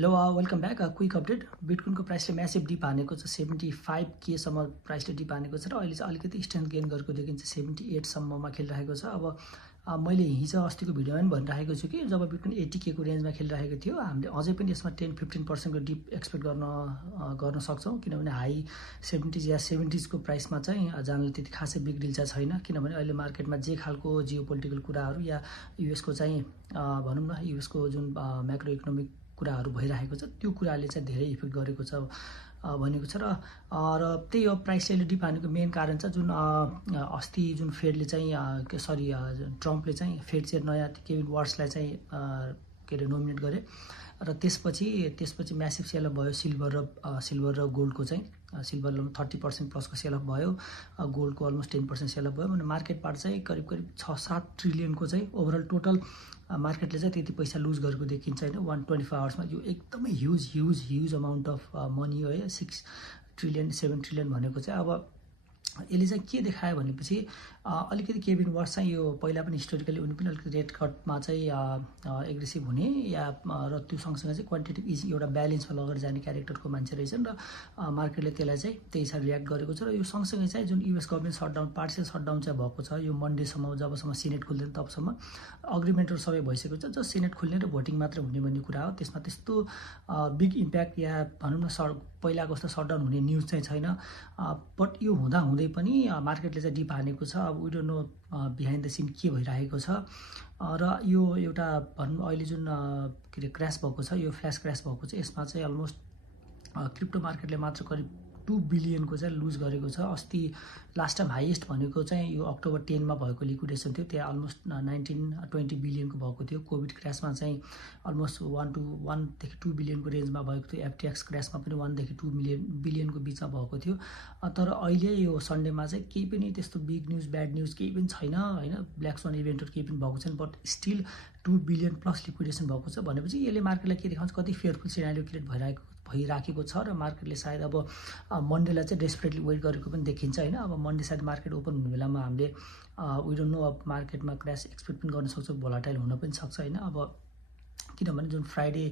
Hello welcome back quick update बिटकोइनको प्राइसले massive dip हानेको छ 75K सम्म प्राइसले डिप हानेको छ र अहिले चाहिँ अलिकति स्ट्रेन्थ गेन गरेको देखिन्छ 78 सम्ममा खेलिरहेको छ। अब मैले हिजो अस्तिको भिडियोमा पनि भनिरहेको छु कि जब बिटकोइन 80K को रेन्जमा खेलिरहेको थियो हामीले अझै पनि यसमा 10-15% को डिप एक्सपेक्ट गर्न सक्छौँ, किनभने हाई 70s या 70s को प्राइसमा चाहिँ जानले त्यति खासै बिग डिल चाहिँ छैन, किनभने अहिले मार्केटमा जे खालको जियोपोलिटिकल कुराहरू या युएसको चाहिँ भनौँ न युएसको जुन म्याक्रो इकोनोमिक कुराहरू भइरहेको छ त्यो कुराले चाहिँ धेरै इफेक्ट गरेको छ भनेको छ र त्यही हो प्राइस अहिले डिप हानेको मेन कारण चाहिँ जुन अस्ति जुन फेडले चाहिँ ट्रम्पले चाहिँ फेड चाहिँ नयाँ केभिन वार्सलाई चाहिँ के अरे नोमिनेट गरे र त्यसपछि म्यासिभ सेल अफ भयो सिल्भर र गोल्डको चाहिँ सिल्भर 30% प्लसको सेल अफ भयो, गोल्डको अलमोस्ट 10% सेल अफ भयो भने मार्केटबाट चाहिँ करिब 6-7 ट्रिलियनको चाहिँ ओभरअल टोटल मार्केटले चाहिँ त्यति पैसा लुज गरेको देखिन्छ होइन 124 आवर्समा। यो एकदमै ह्युज अमाउन्ट अफ मनी हो है, 6 ट्रिलियन 7 ट्रिलियन भनेको चाहिँ। अब यसले चाहिँ के देखायो भनेपछि अलिकति केभिन वार्स चाहिँ यो पहिला पनि हिस्टोरिकली उनी पनि अलिकति रेट कटमा चाहिँ एग्रेसिभ हुने या र त्यो सँगसँगै चाहिँ क्वान्टिटेटिभ इजी एउटा ब्यालेन्समा लगेर जाने क्यारेक्टरको मान्छे रहेछन् र मार्केटले त्यसलाई चाहिँ त्यही हिसाबले रियाक्ट गरेको छ। र यो सँगसँगै चाहिँ जुन US government shutdown partial shutdown चाहिँ भएको छ यो मन्डेसम्म, जबसम्म सिनेट खुल्दैन तबसम्म अग्रिमेन्टहरू सबै भइसकेको छ। जस्ट सिनेट खुल्ने र भोटिङ मात्र हुने भन्ने कुरा हो, त्यसमा त्यस्तो बिग इम्प्याक्ट या भनौँ न पहिलाको जस्तो सटडाउन हुने न्युज चाहिँ छैन। बट यो हुँदै पनि मार्केटले चाहिँ डिप हानेको छ। अब we don't know behind the scene के भइरहेको छ र यो एउटा भनौँ अहिले जुन के अरे क्रास भएको छ यो फ्ल्यास क्रास भएको छ, यसमा चाहिँ अलमोस्ट क्रिप्टो मार्केटले मात्र करिब 2 बिलियनको चाहिँ लुज गरेको छ। अस्ति लास्ट टाइम हाइएस्ट भनेको चाहिँ यो अक्टोबर 10 मा भएको लिक्विडेसन थियो, त्यहाँ अलमोस्ट 19-20 बिलियनको भएको थियो। कोभिड क्रासमा चाहिँ अलमोस्ट 1 देखि 2 बिलियनको रेन्जमा भएको थियो। एफटीएक्स क्रासमा पनि 1 देखि 2 बिलियनको बिचमा भएको थियो। तर अहिले यो सन्डेमा चाहिँ केही पनि त्यस्तो बिग न्युज ब्याड न्युज केही पनि छैन होइन, ब्ल्याक स्वान इभेन्टहरू केही पनि भएको छैन, but still 2 billion plus liquidation भएको छ भनेपछि यसले मार्केटलाई के देखाउँछ, कति फेयरफुल सिनारियो क्रिएट भइराखेको छ र मार्केटले सायद अब मन्डेलाई चाहिँ डेस्परेटली वेट गरेको पनि देखिन्छ होइन। अब मन्डे सायद मार्केट ओपन हुने बेलामा हामीले वी डोन्ट नो अब मार्केटमा क्रास एक्सपेक्ट पनि गर्न सक्छौँ, भोलाटाइल हुन पनि सक्छ होइन। अब किनभने जुन फ्राइडे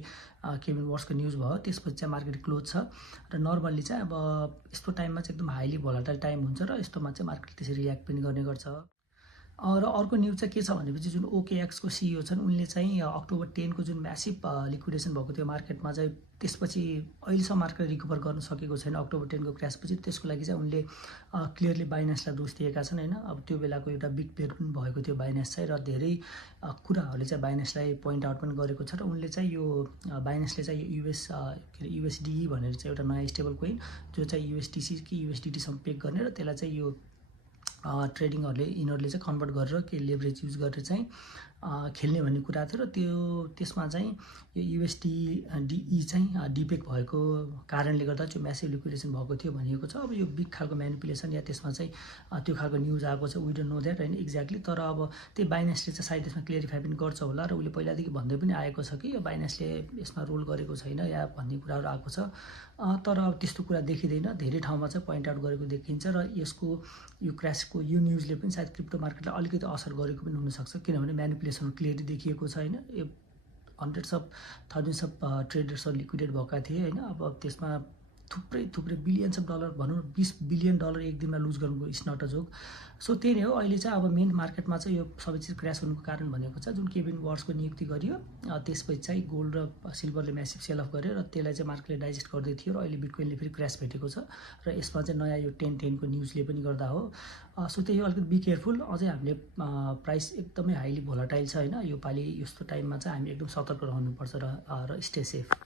केभिन वार्सको न्युज भयो त्यसपछि चाहिँ मार्केट क्लोज छ र नर्मल्ली चाहिँ अब यस्तो टाइममा चाहिँ एकदम हाइली भोलाटाइल टाइम हुन्छ र यस्तोमा चाहिँ मार्केट त्यसरी रियाक्ट पनि गर्ने गर्छ। र अर्को न्युज चाहिँ के छ भनेपछि जुन OKX को सिइओ छन् उनले चाहिँ अक्टोबर 10 को जुन म्यासिभ लिक्विडेसन भएको थियो मार्केटमा चाहिँ त्यसपछि अहिलेसम्म मार्केट रिकभर गर्न सकेको छैन अक्टोबर 10 को क्रासपछि। त्यसको लागि चाहिँ उनले क्लियरली बाइनेन्सलाई दोष दिएका छन् होइन। अब त्यो बेलाको एउटा बिग पेयर पनि भएको थियो बाइनेन्स चाहिँ, र धेरै कुराहरूले चाहिँ बाइनेन्सलाई पोइन्ट आउट पनि गरेको छ र उनले चाहिँ यो बाइनेन्सले चाहिँ युएस के अरे USDE भनेर चाहिँ एउटा नयाँ स्टेबल कोइन जो चाहिँ USDC कि USDT सम्म पेक गर्ने र त्यसलाई चाहिँ यो ट्रेडिङहरूले यिनीहरूले चाहिँ कन्भर्ट गरेर के लेभरेज युज गरेर चाहिँ खेल्ने भन्ने कुरा थियो र त्यसमा चाहिँ यो USDE चाहिँ डिपेक भएको कारणले गर्दा चाहिँ म्यासिभ लिक्विडेसन भएको थियो भनिएको छ। अब यो बिग खालको म्यानिपुलेसन या त्यसमा चाहिँ त्यो खालको न्युज आएको छ, वी डोन्ट नो द्याट होइन एक्ज्याक्टली। तर अब त्यही बाइनेन्सले चाहिँ सायद यसमा क्लियरिफाई पनि गर्छ होला र उसले पहिलादेखि भन्दै पनि आएको छ कि यो बाइनेन्सले यसमा रोल गरेको छैन या भन्ने कुराहरू आएको छ। तर अब त्यस्तो कुरा देखिँदैन, धेरै ठाउँमा चाहिँ पोइन्ट आउट गरेको देखिन्छ र यो क्रासको यो न्युजले पनि सायद क्रिप्टो मार्केटलाई अलिकति असर गरेको पनि हुनसक्छ, किनभने म्यानिपुलेसन क्लियरली देखिएको छ होइन। हन्ड्रेड्स अफ थाउजन्ड्स अफ ट्रेडर्सहरू लिक्विडेट भएका थिए होइन। अब त्यसमा थुप्रै बिलियन्स अफ डलर भनौँ 20 बिलियन डलर एक दिनमा लुज गर्नुको it's not a joke. So त्यही नै हो अहिले चाहिँ अब मेन मार्केटमा चाहिँ यो सबै चिज क्रास हुनुको कारण भनेको छ जुन केभिन वार्सको नियुक्ति गरियो त्यसपछि चाहिँ गोल्ड र सिल्भरले म्यासिभ सेल अफ गर्यो र त्यसलाई चाहिँ मार्केटले डाइजेस्ट गर्दै थियो र अहिले बिटकोइनले फेरि क्रास भेटेको छ र यसमा चाहिँ नयाँ यो 10-10 को न्युजले पनि गर्दा हो। सो त्यही हो, अलिकति बी केयरफुल। अझै हामीले प्राइस एकदमै हाइली भोलाटाइल छ होइन, यो पालि यस्तो टाइममा चाहिँ हामी एकदम सतर्क रहनुपर्छ र स्टे सेफ।